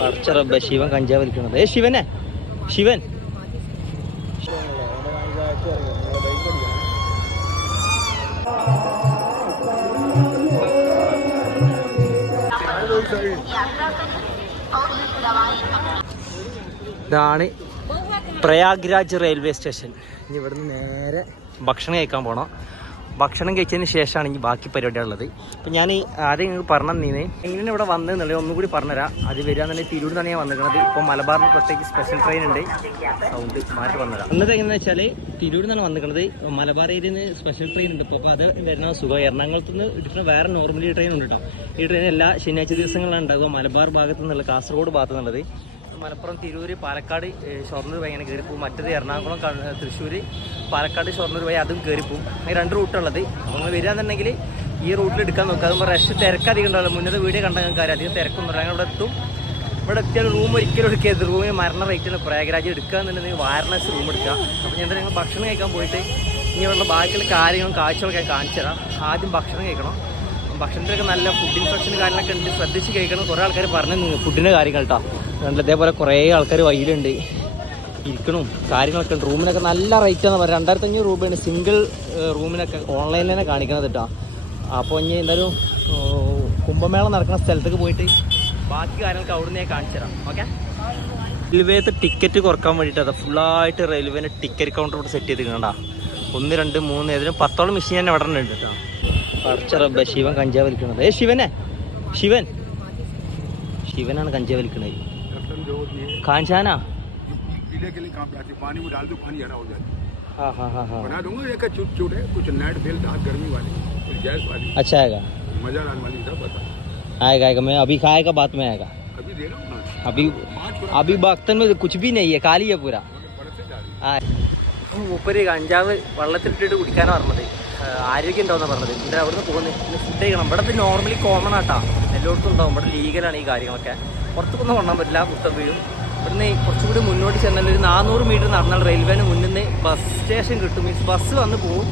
പടച്ചറബ ശിവൻ കഞ്ചാവ് വലിക്കണത്. ശിവനെ ശിവൻ ഇതാണ് പ്രയാഗ്രാജ് റെയിൽവേ സ്റ്റേഷൻ. ഇനി ഇവിടുന്ന് നേരെ ഭക്ഷണം കഴിക്കാൻ പോകണം. ഭക്ഷണം കഴിച്ചതിന് ശേഷമാണ് ഇനി ബാക്കി പരിപാടിയുള്ളത്. അപ്പം ഞാൻ ആദ്യം നിങ്ങൾ പറഞ്ഞീന്ന് എങ്ങനെയാണ് ഇവിടെ വന്നതെന്നുള്ളത് ഒന്നുകൂടി പറഞ്ഞുതരാം. അത് വരികയെന്നുണ്ടെങ്കിൽ തിരൂരിൽ നിന്നാണ് ഞാൻ വന്നിരിക്കുന്നത്. ഇപ്പോൾ മലബാറിന് പ്രത്യേകിച്ച് സ്പെഷ്യൽ ട്രെയിൻ ഉണ്ട്. സൗണ്ട് മാറ്റി വന്നതാണ്. ഇന്നത്തെ എങ്ങനെയാണെന്ന് വെച്ചാൽ തിരൂരിൽ നിന്നാണ് വന്നിരിക്കുന്നത്. മലബാർ ഏരിയയിൽ നിന്ന് സ്പെഷ്യൽ ട്രെയിൻ ഉണ്ട്. അപ്പോൾ അത് വരുന്ന സുഖം. എറണാകുളത്ത് നിന്ന് ഇട്ടിട്ട് വേറെ നോർമലി ട്രെയിൻ ഉണ്ട് കേട്ടോ. ഈ ട്രെയിൻ എല്ലാ ശനിയാഴ്ച ദിവസങ്ങളിലാണ് ഉണ്ടാകുക. മലബാർ ഭാഗത്തു നിന്നുള്ള കാസർഗോഡ് ഭാഗത്തു നിന്നുള്ളത്. മലപ്പുറം, തിരൂർ, പാലക്കാട്, ഷൊർണൂർ വഴി അങ്ങനെ കയറിപ്പോവും. മറ്റേത് എറണാകുളം, തൃശ്ശൂർ, പാലക്കാട്, ഷൊർണൂർ വഴി അതും കയറിപ്പോവും. അങ്ങനെ 2 റൂട്ടുള്ളത്. അപ്പോൾ നിങ്ങൾ വരികയാണെന്നുണ്ടെങ്കിൽ ഈ റൂട്ടിൽ എടുക്കാൻ നോക്കുക. അതുമ്പോൾ റഷ് തിരക്കധികം ഉണ്ടാവില്ല. മുന്നത്തെ വീഡിയോ കണ്ടാൽ ഞങ്ങൾക്ക് അറിയാം. അധികം തിരക്കൊന്നും പറയാം. ഇവിടെ എത്തും. ഇവിടെ എത്തിയാൽ റൂം ഒരിക്കലും എടുക്കരുത്. റൂമിന് മരണ റേറ്റിന് പ്രയാഗ്രാജ് എടുക്കുക എന്നുണ്ടെങ്കിൽ വാരണാസി റൂം എടുക്കുക. അപ്പോൾ ഞാൻ നിങ്ങൾ ഭക്ഷണം കഴിക്കാൻ പോയിട്ട് ഇനി ഇവിടെയുള്ള ബാക്കിയുള്ള കാര്യങ്ങളും കാഴ്ചകളൊക്കെ കാണിച്ചു തരാം. ആദ്യം ഭക്ഷണം കഴിക്കണം. ഭക്ഷണത്തിലൊക്കെ നല്ല ഫുഡ് ഇൻഫെക്ഷൻ കാര്യങ്ങളൊക്കെ ഉണ്ട്. ശ്രദ്ധിച്ച് കഴിക്കണം. കുറേ ആൾക്കാർ പറഞ്ഞു ഫുഡിൻ്റെ കാര്യങ്ങൾ കേട്ടോ. അതുകൊണ്ട് ഇതേപോലെ കുറേ ആൾക്കാർ വഴിയിലുണ്ട്. ഇരിക്കണവും കാര്യങ്ങളൊക്കെ ഉണ്ട്. റൂമിനൊക്കെ നല്ല റേറ്റാന്ന് പറയാം. 2500 രൂപയാണ് സിംഗിൾ റൂമിനൊക്കെ ഓൺലൈനിൽ തന്നെ കാണിക്കുന്നത് കേട്ടോ. അപ്പോൾ ഇനി എന്തായാലും കുംഭമേള നടക്കുന്ന സ്ഥലത്തേക്ക് പോയിട്ട് ബാക്കി കാര്യങ്ങൾക്ക് അവിടെ നിന്ന് ഞാൻ കാണിച്ചു തരാം. ഓക്കെ. റെയിൽവേത്തെ ടിക്കറ്റ് കുറക്കാൻ വേണ്ടിയിട്ട് അതാ ഫുള്ളായിട്ട് റെയിൽവേൻ്റെ ടിക്കറ്റ് കൗണ്ടർ ഇവിടെ സെറ്റ് ചെയ്തിട്ടുണ്ടാ. 1, 2, 3 ഏതിനും 10ഓളം മെഷീൻ തന്നെ ഇവിടെ ഉണ്ട് കേട്ടോ. പടച്ചറബ ശിവൻ കഞ്ചാവ് വലിക്കണത്. ശിവനെ ശിവൻ ശിവനാണ് കഞ്ചാവ് വലിക്കണത്. കാഞ്ചാനാ अच्छा आएगा आएगा आएगा मैं अभी खाएगा बाद में आएगा अभी बर्तन में कुछ भी नहीं है खाली है पूरा. മൂപ്പര് കഞ്ചാവ് വെള്ളത്തിലിട്ടിട്ട് കുടിക്കാനാണ് പറഞ്ഞത്. ആരോഗ്യം ഉണ്ടാവുന്ന പറഞ്ഞത്. എന്നിട്ട് അവിടെ നിന്ന് പോകുന്നത് പിന്നെ ഫുഡ് കഴിക്കണം. ഇവിടെ നോർമലി കോമൺ ആട്ടാ, എല്ലായിടത്തും ഉണ്ടാവും. ഇവിടെ ലീഗലാണ് ഈ കാര്യങ്ങളൊക്കെ. പുറത്തൊന്നും കൊണ്ടാൻ പറ്റില്ല, കുത്തം വീഴും. ഇവിടുന്ന് കുറച്ചുകൂടി മുന്നോട്ട് ചെന്നാൽ ഒരു 400 മീറ്റർ നടന്നാൽ റെയിൽവേന് മുന്നിൽ നിന്ന് ബസ് സ്റ്റേഷൻ കിട്ടും. മീൻസ് ബസ് വന്ന് പോകും.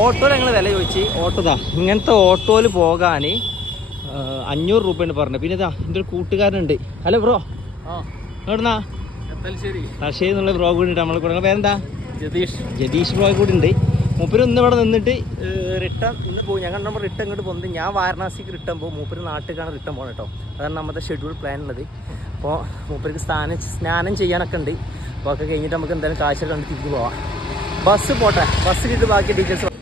ഓട്ടോയിൽ ഞങ്ങൾ വില ചോദിച്ച് ഓട്ടോതാ ഇങ്ങനത്തെ ഓട്ടോയിൽ പോകാൻ 500 രൂപയാണ് പറഞ്ഞത്. പിന്നെ ഇതാ എൻ്റെ ഒരു കൂട്ടുകാരനുണ്ട്. ഹലോ ബ്രോ, എവിടുന്നാ? തലശ്ശേരി എന്നുള്ള ബ്രോ കൂടി ഉണ്ട്. നമ്മളെ കൂടെ പേരെന്താ? ജതീഷ് ബ്രോ കൂടി ഉണ്ട്. മൂപ്പര് ഇന്ന് ഇവിടെ നിന്നിട്ട് റിട്ടേൺ ഇന്ന് പോകും. ഞങ്ങൾ നമ്മൾ റിട്ടേൺ ഇങ്ങോട്ട് പോകുന്നത്. ഞാൻ വാരണാസിക്ക് റിട്ടേൺ പോകും. മൂപ്പര് നാട്ടിലേക്കാണ് റിട്ടേൺ പോകുന്നത് കേട്ടോ. അതാണ് നമ്മുടെ ഷെഡ്യൂൾ പ്ലാൻ ഉള്ളത്. അപ്പോൾ മൂപ്പർക്ക് സ്നാനം ചെയ്യാനൊക്കെ ഉണ്ട്. അപ്പോൾ ഒക്കെ കഴിഞ്ഞിട്ട് നമുക്ക് എന്തായാലും കാഴ്ച കണ്ട് തിരിഞ്ഞ് പോവാം. ബസ് പോട്ടെ, ബസ് കിട്ടി ബാക്കി ഡീറ്റെയിൽസ്.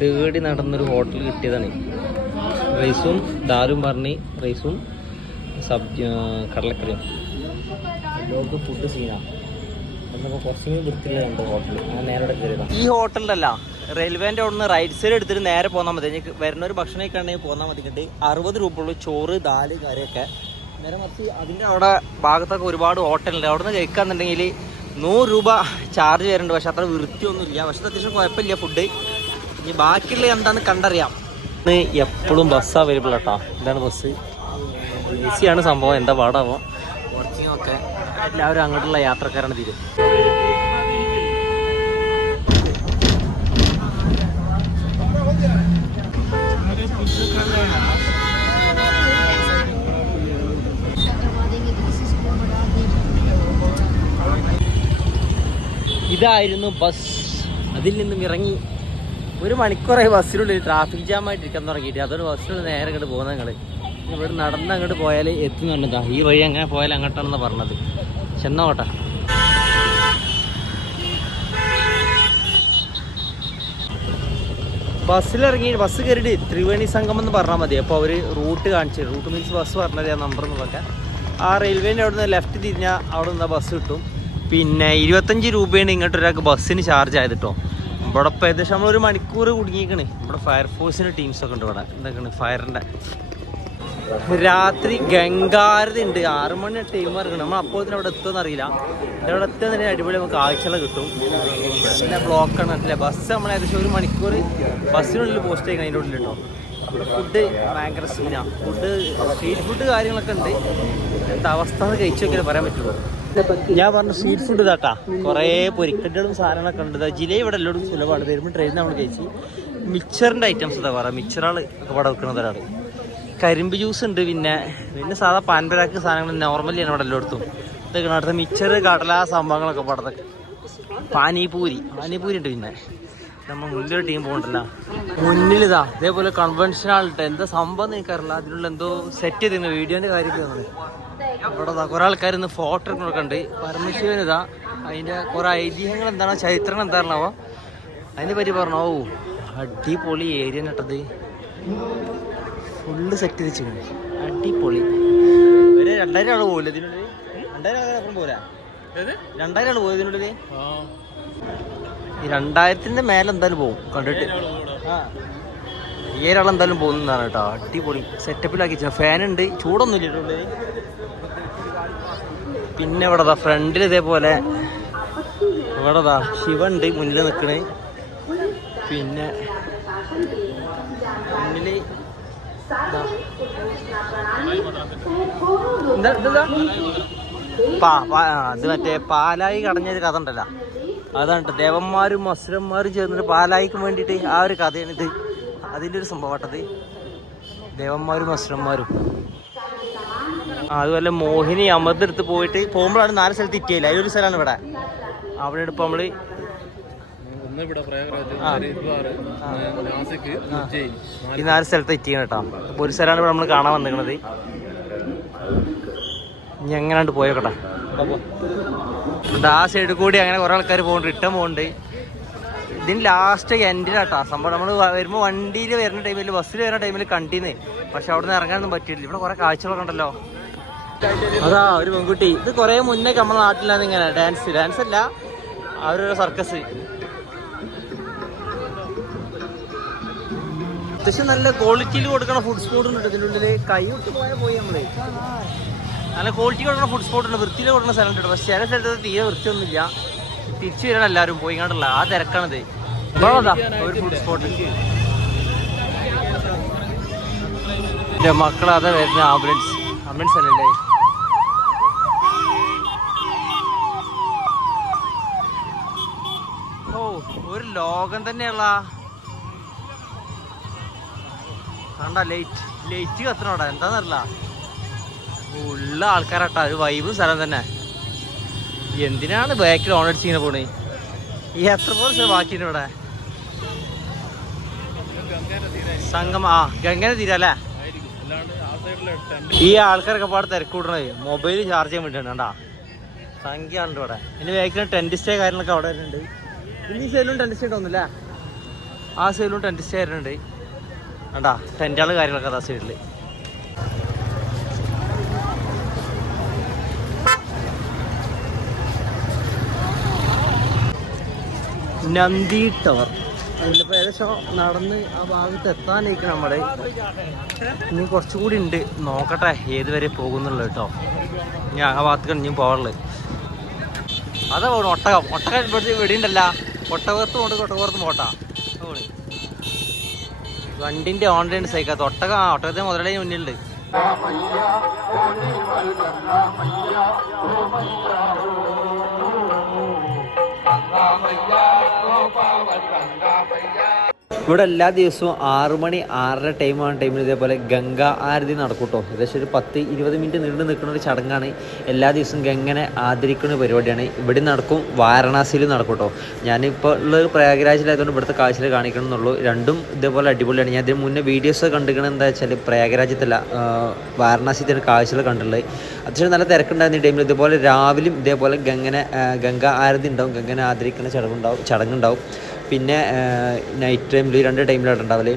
തേടി നടന്നൊരു ഹോട്ടൽ കിട്ടിയതാണ്. റൈസും ദാലും പറഞ്ഞ് റൈസും കടലക്കറിയും എല്ലാവർക്കും ഫുഡ് സീനാണ്. എന്നപ്പോൾ കുറച്ചും വൃത്തിയില്ല രണ്ട് ഹോട്ടൽ. ഞാൻ നേരെ കയറിയതാണ്. ഈ ഹോട്ടലിലല്ല, റെയിൽവേൻ്റെ അവിടെ നിന്ന് റൈറ്റ് സൈഡ് എടുത്തിട്ട് നേരെ പോന്നാൽ മതി. എനിക്ക് വരുന്നൊരു ഭക്ഷണം കഴിക്കണമെങ്കിൽ പോന്നാൽ മതി. കിട്ടി 60 രൂപ ഉള്ളൂ ചോറ്, ദാല്, കറിയൊക്കെ. നേരെ മറിച്ച് അതിൻ്റെ അവിടെ ഭാഗത്തൊക്കെ ഒരുപാട് ഹോട്ടലുണ്ട്. അവിടെ നിന്ന് കഴിക്കാന്നുണ്ടെങ്കിൽ 100 രൂപ ചാർജ് വരുന്നുണ്ട്. പക്ഷെ അത്ര വൃത്തിയൊന്നുമില്ല. പക്ഷെ അത്യാവശ്യം കുഴപ്പമില്ല ഫുഡ്. ഇനി ബാക്കിയുള്ള എന്താണെന്ന് കണ്ടറിയാം. എപ്പോഴും ബസ് അവൈലബിൾ കേട്ടോ. ഇതാണ് ബസ്. ഈസിയാണ് സംഭവം. എന്താ പാടാവോ വർക്കിംഗ് ഒക്കെ. എല്ലാവരും അങ്ങോട്ടുള്ള യാത്രക്കാരാണ് തീരും. ഇതായിരുന്നു ബസ്. അതിൽ നിന്നും ഇറങ്ങി 1 മണിക്കൂറായി ബസ്സിനുള്ളിൽ ട്രാഫിക് ജാമായിട്ടിരിക്കാൻ തുടങ്ങിയിട്ട്. അതൊരു ബസ്സിൽ നേരെ ഇങ്ങോട്ട് പോകുന്നത്. ഞങ്ങൾ ഇവിടെ നടന്ന് അങ്ങോട്ട് പോയാൽ എത്തുന്നുണ്ടാ. ഈ വഴി അങ്ങനെ പോയാൽ അങ്ങോട്ടാണെന്ന് പറഞ്ഞത്. ചെന്നോട്ടെ. ബസ്സിലിറങ്ങി ബസ് കയറിയിട്ട് ത്രിവേണി സംഗമം എന്ന് പറഞ്ഞാൽ മതി. അപ്പോൾ അവർ റൂട്ട് കാണിച്ചു. റൂട്ട് മീൻസ് ബസ് പറഞ്ഞത് ആ നമ്പർ എന്നൊക്കെ. ആ റെയിൽവേൻ്റെ അവിടെ നിന്ന് ലെഫ്റ്റ് തിരിഞ്ഞാൽ അവിടെ നിന്ന് ബസ് കിട്ടും. പിന്നെ 25 രൂപയാണ് ഇങ്ങോട്ട് ഒരാൾക്ക് ബസ്സിന് ചാർജ് ആയത് കേട്ടോ. ഇവിടെ ഇപ്പോൾ ഏകദേശം നമ്മൾ 1 മണിക്കൂർ കുടുങ്ങിയിരിക്കണേ. ഇവിടെ ഫയർഫോഴ്സിൻ്റെ ടീംസൊക്കെ ഉണ്ട്. ഇവിടെ എന്തൊക്കെയാണ് ഫയറിൻ്റെ. രാത്രി ഗംഗാരതി ഉണ്ട്. 6 മണി ടൈം ഇറങ്ങണം. നമ്മൾ അപ്പോൾ തന്നെ അവിടെ എത്തുമെന്ന് അറിയില്ല. ഇവിടെ എത്തുന്നതിന് അടിപൊളി നമുക്ക് കാഴ്ചകൾ കിട്ടും. പിന്നെ ബ്ലോക്കാണ് അല്ലേ ബസ്. നമ്മൾ ഏകദേശം 1 മണിക്കൂർ ബസ്സിനുള്ളിൽ പോസ്റ്റ് ചെയ്യണം. അതിൻ്റെ ഉള്ളിൽ കേട്ടോ. ഫുഡ് ഭയങ്കര സീനാണ്. ഫുഡ് സ്ട്രീറ്റ് ഫുഡ് കാര്യങ്ങളൊക്കെ ഉണ്ട്. എന്താ അവസ്ഥ എന്ന് കഴിച്ചു നോക്കിയാൽ പറയാൻ പറ്റുള്ളൂ. ഞാൻ പറഞ്ഞ സ്ട്രീറ്റ് ഫുഡ് ഇതാട്ടാ. കുറേ പൊരിക്കട്ടുകളും സാധനങ്ങളൊക്കെ ഉണ്ട്. ജിലേബി ഇവിടെ എല്ലാവരും സുലഭമാണ്. വരുമ്പോൾ ട്രെയിനിൽ നമ്മൾ കഴിച്ച് മിക്സറിൻ്റെ ഐറ്റംസ് ഇതാ പറയാം. മിക്സറുകൾ ഒക്കെ ഇവിടെ വെക്കുന്നത് ഒരാൾ. കരിമ്പ് ജ്യൂസ് ഉണ്ട്, പിന്നെ സാധാ പാൻപരാക്ക് സാധനങ്ങൾ നോർമലിയാണ് ഇവിടെ എല്ലായിടത്തും. ഇതൊക്കെ അടുത്ത മിച്ചർ കടല സംഭവങ്ങളൊക്കെ പടത്തൊക്കെ. പാനിപൂരി ഉണ്ട്. പിന്നെ നമ്മൾ മുന്നിലൊരു ടീം പോകണ്ടല്ലോ, മുന്നിലിതാ ഇതേപോലെ കൺവെൻഷനാൾ എന്താ സംഭവം നിൽക്കാറില്ല, അതിനുള്ള എന്തോ സെറ്റ് ചെയ്തിരുന്നു വീഡിയോന്റെ കാര്യത്തിൽ വന്നത്. ഇവിടെ കുറെ ആൾക്കാർ ഇന്ന് ഫോട്ടോ എടുക്കുന്നൊക്കെ ഉണ്ട്. പരമശിവൻ ഇതാ അതിന്റെ കുറെ ഐതിഹ്യങ്ങൾ എന്താണോ ചരിത്രങ്ങൾ എന്താണാവോ അതിനെ പറ്റി പറഞ്ഞു. ഓ അടിപൊളി ഏരിയ നട്ടത്, ഫുള്ള് സെറ്റ് വെച്ചിരിക്കണേ, അടിപൊളി. ഒരു 2000 ആള് പോകില്ല ഇതിനുള്ളിൽ, 2000 ആളപ്പം പോരാ, 2000 ആള് പോകും ഇതിനുള്ളിൽ. ഈ 2000-ന്റെ മേലെ എന്തായാലും പോകും കണ്ടിട്ട്. 5000 ആൾ എന്തായാലും പോകുന്നതാണ് കേട്ടോ. അടിപൊളി സെറ്റപ്പിലാക്കി വെച്ചാൽ ഫാനുണ്ട്, ചൂടൊന്നുമില്ല ഇതിനുള്ളിൽ. പിന്നെ ഇവിടെ ഫ്രണ്ടിൽ ഇതേപോലെ ഇവിടെ ശിവണ്ട് മുന്നിൽ നിൽക്കണേ. പിന്നെ മുന്നില് അത് മറ്റേ പാലായി കടഞ്ഞൊരു കഥ ഉണ്ടല്ലോ, അതാണ് ദേവന്മാരും അസുരന്മാരും ചേർന്നിട്ട് പാലായിക്ക് വേണ്ടിയിട്ട് ആ ഒരു കഥയാണിത്. അതിൻ്റെ ഒരു സംഭവമാട്ടത്, ദേവന്മാരും അസുരന്മാരും. അതുപോലെ മോഹിനി അമൃതെടുത്ത് പോകുമ്പോഴാണ് 4 സ്ഥലത്ത് ഇറ്റിയില്ല, അതിലൊരു സ്ഥലമാണ് ഇവിടെ. അവിടെ ഇപ്പം നമ്മള് ഈ 4 സ്ഥലത്ത് എത്തിക്കണം കേട്ടോ. അപ്പോൾ ഒരു സ്ഥലമാണ് ഇവിടെ നമ്മൾ കാണാൻ വന്നിരിക്കുന്നത്. ഇനി എങ്ങനെയാണ്ട് പോയോക്കട്ടെ. ആ സൈഡിൽ കൂടി അങ്ങനെ കുറെ ആൾക്കാർ പോകുന്നുണ്ട്, റിട്ടേൺ പോകുന്നുണ്ട്. ഇതിന് ലാസ്റ്റ് എൻഡിലാട്ടോ സംഭവം. നമ്മൾ വരുമ്പോൾ വണ്ടിയിൽ വരുന്ന ടൈമിൽ, ബസ്സിൽ വരുന്ന ടൈമിൽ കണ്ടിന്ന്, പക്ഷെ അവിടെ നിന്ന് ഇറങ്ങാനൊന്നും പറ്റിയില്ല. ഇവിടെ കുറെ കാഴ്ചകളൊക്കെ ഉണ്ടല്ലോ. അതാ ഒരു പെൺകുട്ടി, ഇത് കുറെ മുന്നേ നമ്മുടെ നാട്ടിലാണ് ഇങ്ങനെ ഡാൻസ് അല്ല, അവരൊരു സർക്കസ്. അത്യാവശ്യം നല്ല ക്വാളിറ്റിയിൽ കൊടുക്കണ ഫുഡ് സ്പോട്ട് ഉണ്ട് ഇതിൻ്റെ ഉള്ളിൽ. കൈ വിട്ട് പോയി നമ്മള്. നല്ല ക്വാളിറ്റി കൊടുക്കുന്ന ഫുഡ് സ്പോട്ട് ഉണ്ട്, വൃത്തിയിൽ കൊടുക്കുന്ന സ്ഥലം ഉണ്ട്. പക്ഷെ ചില സ്ഥലത്ത് തീരെ വൃത്തിയൊന്നുമില്ല. തിരിച്ചു വരണം എല്ലാവരും പോയി കണ്ടല്ല, ആ തിരക്കാണിത്. ഒരു ഫുഡ് സ്പോട്ട്. എൻ്റെ മക്കളതാ വരുന്ന ആംബുലൻസ് അല്ലല്ലേ. ഓ ഒരു ലോകം തന്നെയുള്ള കണ്ട ലൈറ്റ് കത്തണോടാ, എന്താന്നറിയില്ല. ഉള്ള ആൾക്കാരാട്ടാ, ഒരു വൈബും സ്ഥലം തന്നെ. എന്തിനാണ് ബാക്കിൽ ഓണടിച്ചിങ്ങനെ പോണേ? ഈ എത്ര പോലെ സ്ഥലം ബാക്കിയുണ്ട് ഇവിടെ. സംഗമ ഗംഗനെ തീരല്ലേ. ഈ ആൾക്കാരൊക്കെ പാട് തിരക്കൂടണേ മൊബൈൽ ചാർജ് ചെയ്യാൻ വേണ്ടിയാണ്. കണ്ടാ സംഖ്യ ഉണ്ട് ഇവിടെ. ഇനി ബാക്കിൽ ടെന്റ് സ്റ്റേ കാര്യങ്ങളൊക്കെ അവിടെ വരുന്നുണ്ട്. ഇനി ഈ സൈഡിലും ടെന്റ് സ്റ്റേ ഉണ്ടോന്നില്ല, ആ സൈഡിലും ടെന്റ് സ്റ്റേ വരുന്നുണ്ട്. കണ്ടാ ടെന്റുകൾ കാര്യങ്ങളൊക്കെ അതാ സൈഡില്. നന്ദി ടവർ അതിലിപ്പോൾ ഏകദേശം നടന്ന് ആ ഭാഗത്ത് എത്താനായിരിക്കും നമ്മള്. ഇനി കുറച്ചും കൂടി ഉണ്ട്, നോക്കട്ടെ ഏത് വരെ പോകുന്നുള്ളു കേട്ടോ. ഇനി ആ ഭാഗത്തേക്കാണ് ഇനിയും പോകാറുള്ളത്. അതാ പോകണം ഒട്ടകം ഇവിടുത്തെ വെടിയുണ്ടല്ല, ഒട്ടകത്ത് പോട്ടാ. വണ്ടിന്റെ ഓൺലൈൻ സൈക്കാത്ത ഒട്ടകത്തെ മുതലേ മുന്നിലുണ്ട്. ഇവിടെ എല്ലാ ദിവസവും 6 മണി 6:30 ടൈമിൽ ഇതേപോലെ ഗംഗ ആരതി നടക്കും കേട്ടോ. ഏകദേശം ഒരു 10-20 മിനിറ്റ് നീണ്ടു നിൽക്കുന്ന ഒരു ചടങ്ങാണ്. എല്ലാ ദിവസവും ഗംഗനെ ആദരിക്കുന്ന പരിപാടിയാണ്. ഇവിടെ നടക്കും, വാരണാസിയിലും നടക്കും കേട്ടോ. ഞാനിപ്പോൾ ഉള്ളത് പ്രയാഗ്രാജിലായതുകൊണ്ട് ഇവിടുത്തെ കാഴ്ചകൾ കാണിക്കണം എന്നുള്ളൂ. രണ്ടും ഇതേപോലെ അടിപൊളിയാണ്. ഞാൻ ഇതിന് മുന്നേ വീഡിയോസ് കണ്ടിരിക്കുന്നത് എന്താ വെച്ചാൽ പ്രയാഗ്രാജത്തല്ല, വാരണാസിയിലാണ് കാഴ്ചകൾ കണ്ടിട്ടുള്ളത്. അത്യാവശ്യം നല്ല തിരക്കുണ്ടായിരുന്ന ടൈമിൽ ഇതേപോലെ രാവിലെയും ഇതേപോലെ ഗംഗ ആരതി ഉണ്ടാവും, ഗംഗനെ ആദരിക്കുന്ന ചടങ്ങുണ്ടാവും. പിന്നെ നൈറ്റ് ടൈമിൽ 2 ടൈമിലാണ് ഉണ്ടാവല്.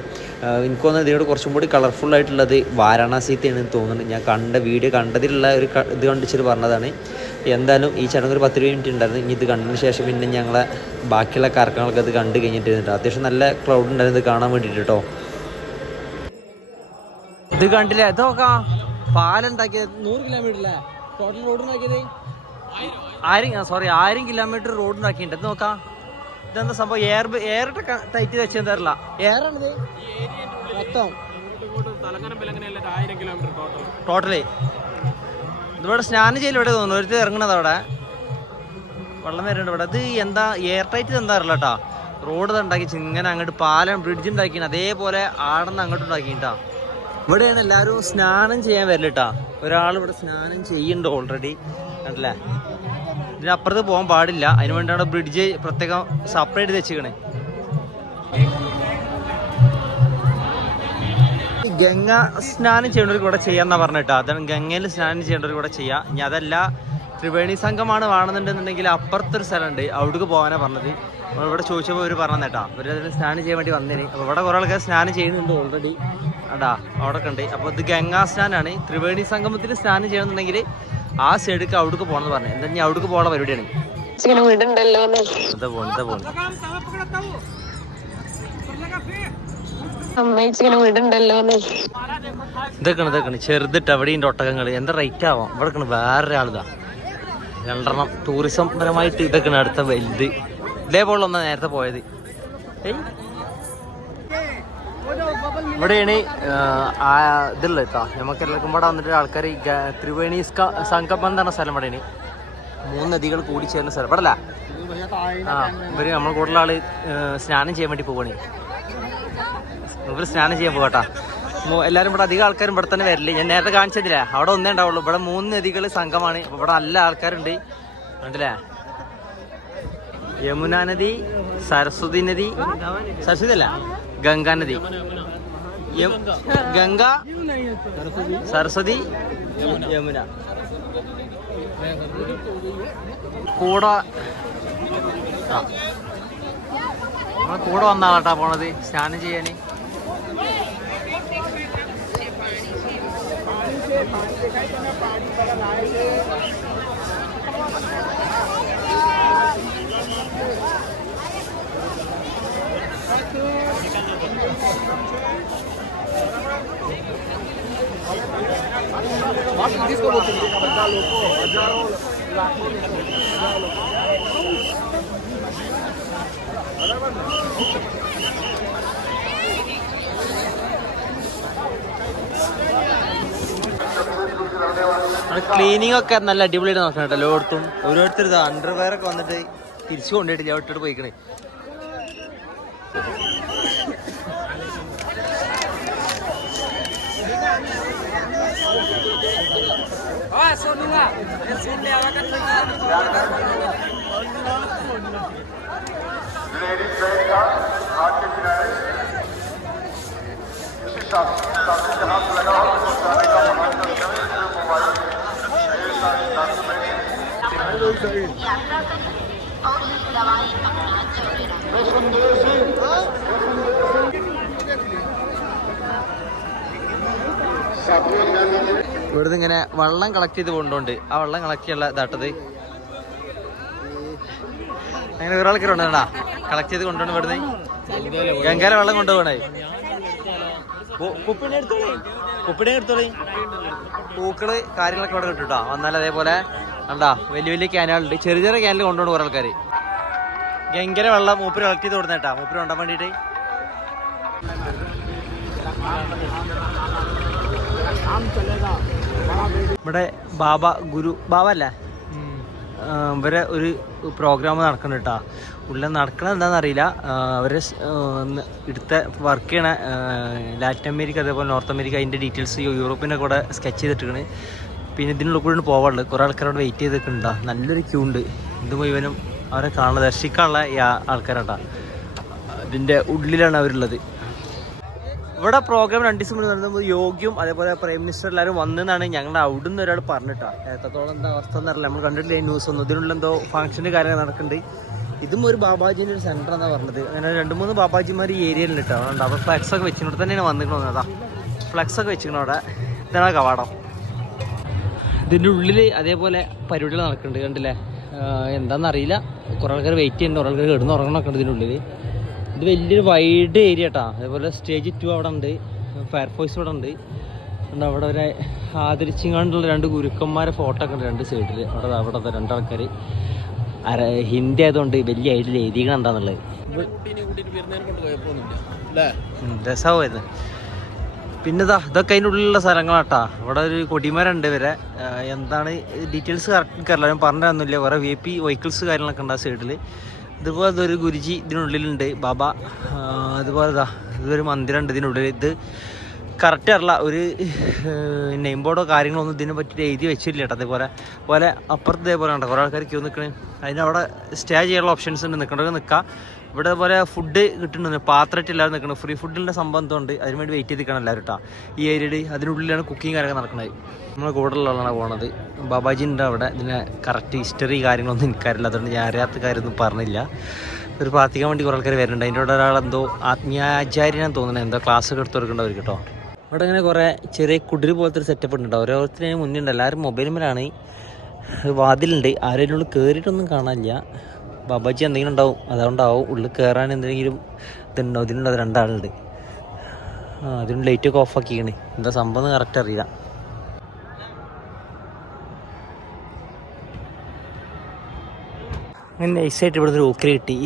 എനിക്ക് തോന്നുന്നത് ഇതിനോട് കുറച്ചും കൂടി കളർഫുള്ളായിട്ടുള്ളത് വാരണാസിത്തെയാണ് തോന്നുന്നത്. ഞാൻ വീഡിയോ കണ്ടതിലുള്ള ഒരു ഇത് കണ്ടിച്ചിട്ട് പറഞ്ഞതാണ്. എന്തായാലും ഈ ചടങ്ങ് ഒരു 10-20 മിനിറ്റ് ഉണ്ടായിരുന്നു. ഇനി ഇത് കണ്ടതിന് ശേഷം പിന്നെ ഞങ്ങളെ ബാക്കിയുള്ള കറക്കങ്ങളൊക്കെ ഇത് കണ്ടു കഴിഞ്ഞിട്ട് അത്യാവശ്യം നല്ല ക്രൗഡ് ഉണ്ടായിരുന്നു ഇത് കാണാൻ വേണ്ടിയിട്ട് കേട്ടോ. ഇത് കണ്ടില്ല, ഇത് നോക്കാം പാലുണ്ടാക്കിയത് 100 കിലോമീറ്റർ ടോട്ടൽ റോഡ് ഉണ്ടാക്കിയത് 1000 കിലോമീറ്റർ റോഡ് ഉണ്ടാക്കിയിട്ടുണ്ട്. ഇത് നോക്കാം, ഇതെന്താ സംഭവം? എയറിട്ട് ടൈറ്റ് വെച്ചെന്തറില്ല, എയറാണിത് മൊത്തം ടോട്ടലി. ഇതിവിടെ സ്നാനം ചെയ്യൽ ഇവിടെ തോന്നുന്നു, ഒരുത്തി ഇറങ്ങണത് അവിടെ വെള്ളം വരുന്നുണ്ട് ഇവിടെ. ഇത് എന്താ എയർ ടൈറ്റ് എന്താ അറിയില്ല കേട്ടോ. റോഡ് ഉണ്ടാക്കി ഇങ്ങനെ അങ്ങോട്ട് പാലം ബ്രിഡ്ജ് ഉണ്ടാക്കിയാണ്, അതേപോലെ ആടെന്ന് അങ്ങോട്ട് ഉണ്ടാക്കിട്ടാ. ഇവിടെയാണ് എല്ലാവരും സ്നാനം ചെയ്യാൻ വരലിട്ടാ. ഒരാൾ ഇവിടെ സ്നാനം ചെയ്യുന്നുണ്ട് ഓൾറെഡി, കണ്ടല്ലേ. ഇതിനപ്പുറത്ത് പോകാൻ പാടില്ല, അതിന് വേണ്ടിയാണ് ബ്രിഡ്ജ് പ്രത്യേകം സെപ്പറേറ്റ് വെച്ചിക്കണേ. ഗംഗ സ്നാനം ചെയ്യേണ്ടവർക്ക് ഇവിടെ ചെയ്യാന്നാ പറഞ്ഞിട്ടാ. അതാണ് ഗംഗയിൽ സ്നാനം ചെയ്യേണ്ടവർക്ക് ഇവിടെ ചെയ്യാം. ഇനി അതല്ല ത്രിവേണി സംഘമാണ് വേണമെന്നുണ്ടെന്നുണ്ടെങ്കിൽ അപ്പുറത്തൊരു സ്ഥലമുണ്ട്, അവിടേക്ക് പോകാനാണ് പറഞ്ഞത്. ഇവിടെ ചോദിച്ചപ്പോൾ അവർ പറഞ്ഞേട്ടാ, അവർ അതിന് സ്നാനം ചെയ്യാൻ വേണ്ടി വന്നേന്. അപ്പോൾ ഇവിടെ കുറേ ആൾക്കാർ സ്നാനം ചെയ്യുന്നുണ്ട് ഓൾറെഡി, അടാ അവിടെ ഉണ്ട്. അപ്പോൾ ഇത് ഗംഗാ സ്നാനാണ്. ത്രിവേണി സംഗമത്തിൽ സ്നാനം ചെയ്യണമെന്നുണ്ടെങ്കിൽ ആ സൈഡിലേക്ക് അവിടേക്ക് പോകണമെന്ന് പറഞ്ഞു. എന്താ ഞാൻ അവിടേക്ക് പോകണ പരിപാടിയാണ്. ഇതൊക്കെയാണ് ചെറുതിട്ട് അവിടെയുണ്ട് ഒട്ടകങ്ങൾ. എന്താ റേറ്റ് ആവാം. ഇവിടെ വേറൊരാളിതാ 2 ടൂറിസം പരമായിട്ട് ഇതൊക്കെയാണ് അടുത്ത വലുത്. ഇതേപോലെ ഒന്നാ നേരത്തെ പോയത്. ഇവിടെയാണ് ഇതുള്ളത് കേട്ടോ. നമുക്ക് എല്ലാവർക്കും ഇവിടെ വന്നിട്ട് ആൾക്കാർ ത്രിവേണി സംഗമം എന്ന് പറഞ്ഞ സ്ഥലം ഇവിടെയാണ്. 3 നദികൾ കൂടി ചേരുന്ന സ്ഥലം ഇവിടെ അല്ല. ഇവര് നമ്മൾ കൂടുതൽ ആള് സ്നാനം ചെയ്യാൻ വേണ്ടി പോവാണ്. ഇവര് സ്നാനം ചെയ്യാൻ പോകട്ടാ. എല്ലാവരും ഇവിടെ അധികം ആൾക്കാരും ഇവിടെ തന്നെ വരില്ലേ. ഞാൻ നേരത്തെ കാണിച്ചതില്ല, അവിടെ ഒന്നേ ഉണ്ടാവുള്ളൂ. ഇവിടെ 3 നദികൾ സംഗമാണ്. അപ്പൊ ഇവിടെ നല്ല ആൾക്കാരുണ്ട്, കണ്ടില്ലേ. യമുന നദി, സരസ്വതി നദി, സരസ്വതി അല്ല ഗംഗാ നദി, ഗംഗ, സരസ്വതി, യമുന. കൂടെ കൂടെ വന്നാളാട്ടാ പോണത് സ്നാനം ചെയ്യാന്. ക്ലീനിങ് ഒക്കെ നല്ല അടിപൊളിയായിട്ട് നോക്കണം കേട്ടോ. എല്ലായിടത്തും ഓരോരുത്തർ അണ്ടർവെയർ ഒക്കെ വന്നിട്ട് തിരിച്ചു കൊണ്ടുപോയിട്ടില്ല, ഇട്ടിട്ട് പോയിക്കണേ. ഇവിടുന്ന് ഇങ്ങനെ വെള്ളം കളക്ട് ചെയ്ത് കൊണ്ടുണ്ട്. ആ വെള്ളം കളക്ട് ചെയ്യാനുള്ള ഇതാട്ടത്. അങ്ങനെ വേറെ ആൾക്കാർ ഉണ്ടോ കളക്ട് ചെയ്ത് കൊണ്ടുപോകണം. ഇവിടുന്ന് ഗംഗാല വെള്ളം കൊണ്ടുപോകണേ. കുപ്പിടെ എടുത്തോളി. പൂക്കള് കാര്യങ്ങളൊക്കെ ഇവിടെ കിട്ടും കേട്ടോ. വന്നാൽ അതേപോലെ കണ്ടാ വലിയ വലിയ ക്യാനുകളുണ്ട്. ചെറിയ ചെറിയ ക്യാനിൽ കൊണ്ടുപോകണം കുറേ ആൾക്കാർ. ഗംഗര വെള്ളം മൂപ്പര് കളക്ട് ചെയ്ത് കൊടുന്നേട്ടാ, മൂപ്പര് കൊണ്ടാൻ വേണ്ടിയിട്ട്. ഇവിടെ ബാബ ഗുരു ബാബ അല്ലേ, ഇവരെ ഒരു പ്രോഗ്രാം നടക്കുന്നുണ്ട് കേട്ടോ. ഉള്ളിൽ നടക്കണത് എന്താണെന്നറിയില്ല. അവരെ എടുത്ത വർക്ക് ചെയ്യണ ലാറ്റിൻ അമേരിക്ക അതേപോലെ നോർത്ത് അമേരിക്ക അതിൻ്റെ ഡീറ്റെയിൽസ് യൂറോപ്പിൻ്റെ കൂടെ സ്കെച്ച് ചെയ്തിട്ടാണ്. പിന്നെ ഇതിനുള്ളിൽ കൂടെ പോകാനുള്ളത്. കുറേ ആൾക്കാരോട് വെയിറ്റ് ചെയ്ത് നിൽക്കുന്നുണ്ടോ. നല്ലൊരു ക്യൂ ഉണ്ട്. ഇത് മുഴുവനും അവരെ കാണുന്നത് ദർശിക്കാനുള്ള ആൾക്കാരാട്ടാ. ഇതിൻ്റെ ഉള്ളിലാണ് അവരുള്ളത്. ഇവിടെ പ്രോഗ്രാം 2 ദിവസം മുന്നേ നടന്നപ്പോൾ യോഗിയും അതേപോലെ പ്രൈം മിനിസ്റ്റർ എല്ലാവരും വന്നെന്നാണ് ഞങ്ങളുടെ അവിടെ നിന്ന് ഒരാൾ പറഞ്ഞിട്ടാ. എത്രത്തോളം എന്താ അവസ്ഥ എന്നറിയില്ല, നമ്മൾ കണ്ടിട്ടില്ല ന്യൂസ് ഒന്നും. ഇതിനുള്ള എന്തോ ഫംഗ്ഷൻ്റെ കാര്യങ്ങൾ നടക്കുന്നുണ്ട്. ഇതും ഒരു ബാബാജീൻ്റെ ഒരു സെൻറ്റർ എന്നാണ് പറഞ്ഞത്. അങ്ങനെ 2-3 ബാബാജിമാർ ഈ ഏരിയയിൽ ഇട്ടോ. അതുകൊണ്ട് അവർ ഫ്ലക്സ് ഒക്കെ വെച്ചിട്ട് തന്നെയാണ് വന്നിരിക്കണമെന്ന്. അതാ ഫ്ലക്സ് ഒക്കെ വെച്ചിരിക്കണം അവിടെ. ഇതാണ് കവാടം. ഇതിൻ്റെ ഉള്ളിൽ അതേപോലെ പരിപാടികൾ നടക്കുന്നുണ്ട്, കണ്ടില്ലേ. എന്താണെന്നറിയില്ല. കുറേ ആൾക്കാർ വെയിറ്റ് ചെയ്യുന്നുണ്ട്, കുറേ ആൾക്കാർ കിടന്ന് ഉറങ്ങണമൊക്കെ ഉണ്ട് ഇതിൻ്റെ ഉള്ളിൽ. ഇത് വലിയൊരു വൈഡ് ഏരിയ കേട്ടോ. അതേപോലെ സ്റ്റേജ് 2 അവിടെ ഉണ്ട്, ഫയർഫോഴ്സ് ഇവിടെ ഉണ്ട്. അവിടെ ഒരു ആദരിച്ചിങ്ങാണ്ടുള്ള 2 ഗുരുക്കന്മാരെ ഫോട്ടോ ഒക്കെ ഉണ്ട് 2 സൈഡിൽ. അവിടെ 2 ആൾക്കാർ ഹിന്ദി ആയതുകൊണ്ട് വലിയ ഐഡിയ എഴുതിക്കണം എന്താന്നുള്ളത്. രസമായിരുന്നു. പിന്നെ ഇതൊക്കെ അതിൻ്റെ ഉള്ളിലുള്ള സ്ഥലങ്ങളാട്ടാ. ഇവിടെ ഒരു കൊടിമരമുണ്ട് ഇവരെ. എന്താണ് ഡീറ്റെയിൽസ് കറക്റ്റ് അറിയില്ല, ഞാൻ പറഞ്ഞില്ല. കുറേ VIP വെഹിക്കിൾസ് കാര്യങ്ങളൊക്കെ ഉണ്ട് ആ സൈഡിൽ. ഇതുപോലത്തെ ഒരു ഗുരുജി ഇതിനുള്ളിലുണ്ട്, ബാബ. അതുപോലെ ഇതൊരു മന്ദിരമുണ്ട് ഇതിനുള്ളിൽ. ഇത് കറക്റ്റ് അറിയില്ല, ഒരു നെയിം ബോർഡോ കാര്യങ്ങളോ ഒന്നും ഇതിനെ പറ്റിയിട്ട് എഴുതി വെച്ചില്ല കേട്ടോ. അതേപോലെ അപ്പുറത്ത് ഇതേപോലെ ഉണ്ടോ കുറേ ആൾക്കാർ ക്യൂ നിൽക്കണേ. അതിനവിടെ സ്റ്റേ ചെയ്യാനുള്ള ഓപ്ഷൻസ് ഉണ്ട്, നിൽക്കേണ്ടവർക്ക് നിൽക്കാം. ഇവിടെ പോലെ ഫുഡ് കിട്ടുന്നുണ്ട്, പാത്രമായിട്ട് എല്ലാവരും നിൽക്കണം. ഫ്രീ ഫുഡിൻ്റെ സംഭവം എന്തുകൊണ്ട് അതിന് വേണ്ടി വെയിറ്റ് ചെയ്ത് നിൽക്കണം എല്ലാവരും കേട്ടോ. ഈ ഏരിയയിൽ അതിനുള്ളിലാണ് കുക്കിങ് കാര്യമൊക്കെ നടക്കുന്നത്. നമ്മളെ കൂടുതലുള്ളതാണ് പോണത്. ബാബാജിൻ്റെ അവിടെ ഇതിനെ കറക്റ്റ് ഹിസ്റ്ററി കാര്യങ്ങളൊന്നും എനിക്കറിയില്ല, അതുകൊണ്ട് ഞാൻ അറിയാത്ത കാര്യമൊന്നും പറഞ്ഞില്ല. ഒരു പ്രാർത്ഥിക്കാൻ വേണ്ടി കുറേ ആൾക്കാർ വരുന്നുണ്ട്. അതിൻ്റെ കൂടെ ഒരാളെന്തോ ആത്മീയാചാര്യനാന്ന് തോന്നുന്നത്, എന്തോ ക്ലാസ് ഒക്കെ എടുത്ത് കൊടുക്കേണ്ടവർക്ക് കേട്ടോ. ഇവിടെ ഇങ്ങനെ കുറേ ചെറിയ കുടിൽ പോലത്തെ ഒരു സെറ്റപ്പ് ഉണ്ട്. ഓരോരുത്തരും മുന്നുണ്ട്, എല്ലാവരും മൊബൈലുമേലാണ്. വാതിലുണ്ട്, ആരെങ്കിലും ഉള്ളിൽ കയറിയിട്ടൊന്നും കാണാനില്ല. ബാബാജി എന്തെങ്കിലും ഉണ്ടാവും, അതുകൊണ്ടാവും ഉള്ളിൽ കയറാൻ എന്തെങ്കിലും ഇതുണ്ടോ. ഇതിനുള്ളത് രണ്ടാളുണ്ട്. അതിന് ലൈറ്റൊക്കെ ഓഫാക്കിക്കണേ, എന്താ സംഭവം കറക്റ്റ് അറിയില്ല. അങ്ങനെ നൈസായിട്ട് ഇവിടെ ഒരു ഓക്കറി കിട്ടി.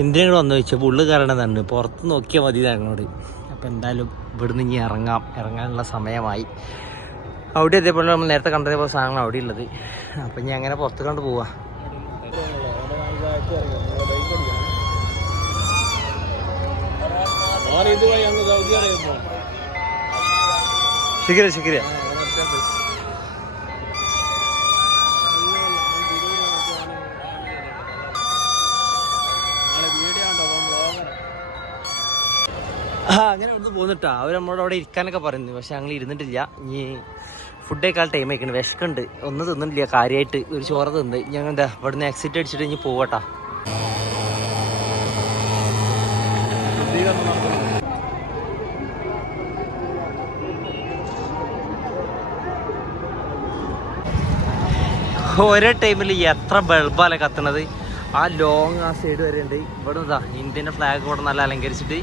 എന്തിനും കൂടെ വന്നു വെച്ചപ്പോൾ ഉള്ളിൽ കയറണമെന്നുണ്ട്, പുറത്ത് നോക്കിയാൽ മതി ഞങ്ങളോട്. അപ്പോൾ എന്തായാലും ഇവിടുന്ന് ഇനി ഇറങ്ങാനുള്ള സമയമായി. അവിടെ അതേപോലെ നമ്മൾ നേരത്തെ കണ്ടതേപോലെ സാധനങ്ങൾ അവിടെ ഉള്ളത്. അപ്പം ഞാൻ അങ്ങനെ പുറത്ത് കണ്ട് പോവാ. ശരിയാ അങ്ങനെ ഇവിടുന്ന് പോന്നിട്ടാ. അവർ നമ്മളോട് അവിടെ ഇരിക്കാനൊക്കെ പറയുന്നു, പക്ഷെ ഞങ്ങൾ ഇരുന്നിട്ടില്ല. ഇനി ഫുഡ് കഴിക്കാൻ ടൈം ആയിക്കണം, വിശക്കുണ്ട്, ഒന്നും തിന്നിട്ടില്ല കാര്യമായിട്ട്. ഒരു ചോറ് തിന്ന് ഞങ്ങൾ എന്താ ഇവിടുന്ന് എക്സിറ്റ് അടിച്ചിട്ട് ഇനി പോവട്ടാ. ഒരേ ടൈമിൽ എത്ര ബൾബാല കത്തണത്. ആ ലോങ് ആ സൈഡ് വരെ ഉണ്ട്. ഇവിടെ ഇതാ ഇന്ത്യൻ്റെ ഫ്ലാഗ് ഇവിടെ നല്ല അലങ്കരിച്ചിട്ട്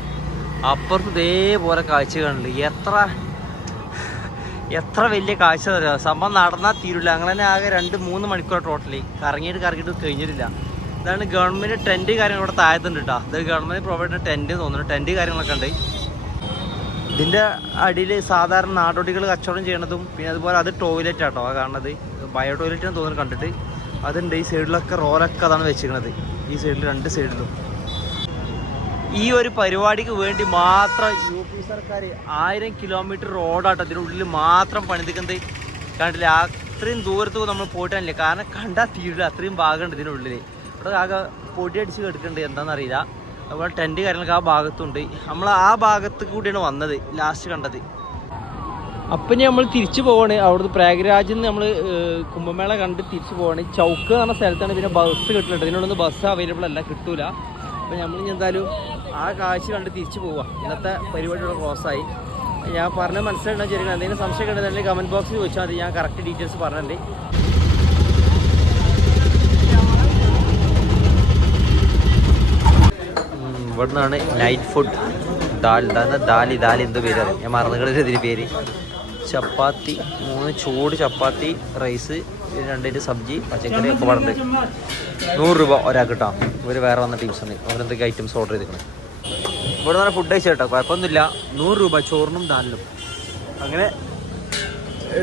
അപ്പുറത്ത് ഇതേപോലെ കാഴ്ചകളുണ്ട്. എത്ര വലിയ കാഴ്ച തരാം. സംഭവം നടന്നാൽ തീരില്ല. അങ്ങനെ ആകെ 2-3 മണിക്കൂർ ടോട്ടലി കറങ്ങിയിട്ട് കഴിഞ്ഞിട്ടില്ല. ഇതാണ് ഗവൺമെൻറ് ടെൻറ്റ് കാര്യങ്ങൾ ഇവിടെ താഴത്തുണ്ട് കേട്ടോ. ഇത് ഗവൺമെൻറ് പ്രൊവൈഡ് ചെയ്യുന്ന ടെൻറ്റ് തോന്നുന്നു, ടെൻറ്റ് കാര്യങ്ങളൊക്കെ ഉണ്ട്. ഇതിൻ്റെ അടിയിൽ സാധാരണ നാടോടികൾ കച്ചവടം ചെയ്യണതും പിന്നെ അതുപോലെ അത് ടോയ്ലറ്റ് ആട്ടോ ആ കാണുന്നത്. ബയോ ടോയ്ലറ്റാണ് തോന്നുന്നു കണ്ടിട്ട്. അതുണ്ട് ഈ സൈഡിലൊക്കെ റോലൊക്കെ അതാണ് വെച്ചിരിക്കുന്നത്, ഈ സൈഡിൽ 2 സൈഡിലും. ഈ ഒരു പരിപാടിക്ക് വേണ്ടി മാത്രം UP സർക്കാർ 1000 കിലോമീറ്റർ റോഡാട്ടോ അതിനുള്ളിൽ മാത്രം പണിതിക്കുന്നത്. കണ്ടില്ല, അത്രയും ദൂരത്ത് നമ്മൾ പോയിട്ടില്ല, കാരണം കണ്ടാൽ തീരില്ല, അത്രയും ഭാഗമുണ്ട് ഇതിനുള്ളിൽ. ഇവിടെ ആകെ പൊടി അടിച്ച് കിടക്കുന്നുണ്ട്, എന്താണെന്നറിയില്ല. അതുപോലെ ടെൻറ്റ് കാര്യങ്ങളൊക്കെ ആ ഭാഗത്തുണ്ട്. നമ്മൾ ആ ഭാഗത്ത് കൂടിയാണ് വന്നത് ലാസ്റ്റ് കണ്ടത്. അപ്പം നമ്മൾ തിരിച്ചു പോവാണ്. അവിടുന്ന് പ്രയാഗ്രാജിൽ നിന്ന് നമ്മൾ കുംഭമേള കണ്ട് തിരിച്ചു പോവാണ്. ചൗക്ക് എന്ന് പറഞ്ഞ സ്ഥലത്താണ് പിന്നെ ബസ് കിട്ടുന്നുണ്ട്. ഇതിനുള്ളിൽ ബസ് അവൈലബിൾ അല്ല, കിട്ടൂല. അപ്പം നമ്മൾ എന്തായാലും ആ കാഴ്ച കണ്ട് തിരിച്ചു പോവാം. ഇന്നത്തെ പരിപാടിയുടെ ക്ലോസായി. ഞാൻ പറഞ്ഞത് മനസ്സിലായിട്ട് ശരിക്കും എന്തെങ്കിലും സംശയം ഉണ്ടെന്നുണ്ടെങ്കിൽ കമൻറ്റ് ബോക്സിൽ ചോദിച്ചാൽ മതി, ഞാൻ കറക്റ്റ് ഡീറ്റെയിൽസ് പറഞ്ഞിട്ടുണ്ട്. ഇവിടെ നിന്നാണ് നൈറ്റ് ഫുഡ്. ദാലി എന്തോ പേര് അറിയാം, ഞാൻ മറന്നുകളിൽ ഇതിന് പേര്. ചപ്പാത്തി 3 ചൂട് ചപ്പാത്തി, റൈസ്, 2 സബ്ജി, പച്ചക്കറി ഒക്കെ പാടുണ്ട്. 100 രൂപ ഒരാൾക്ക് കിട്ടാം. ഇവർ വേറെ വന്ന ടീംസാണ്, അവരെന്തൊക്കെ ഐറ്റംസ് ഓർഡർ ചെയ്തിരിക്കണം. ഇവിടെ നിന്ന് ഫുഡ് കഴിച്ചു കേട്ടോ, കുഴപ്പമൊന്നുമില്ല. 100 രൂപ ചോറിനും ദാലിനും. അങ്ങനെ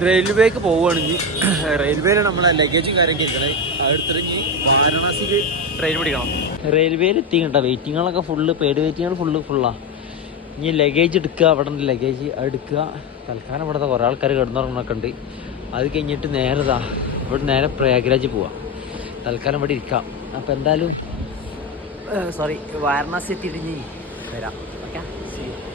റെയിൽവേക്ക് പോവുകയാണെങ്കിൽ റെയിൽവേയിൽ നമ്മളെ ലഗേജും കാര്യമൊക്കെ ഇരിക്കണേ. അടുത്തിറങ്ങി വാരണാസിക്ക് ട്രെയിൻ പിടിക്കണം. റെയിൽവേയിൽ എത്തി കേട്ടോ. വെയിറ്റിങ്ങുകളൊക്കെ പെയ്ഡ് വെയിറ്റിങ്ങുകൾ ഫുള്ളാണ്. ഇനി ലഗേജ് എടുക്കുക, അവിടെ നിന്ന് ലഗേജ് എടുക്കുക. തൽക്കാലം ഇവിടുത്തെ കുറേ ആൾക്കാർ കിടന്നുറങ്ങണമൊക്കെ ഉണ്ട്. അത് കഴിഞ്ഞിട്ട് നേരെ പ്രയാഗ്രാജ് പോവാം. തൽക്കാലം ഇവിടെ ഇരിക്കാം. അപ്പോൾ എന്തായാലും വാരണാസി എത്തിയിട്ട് ഇനി വരാം.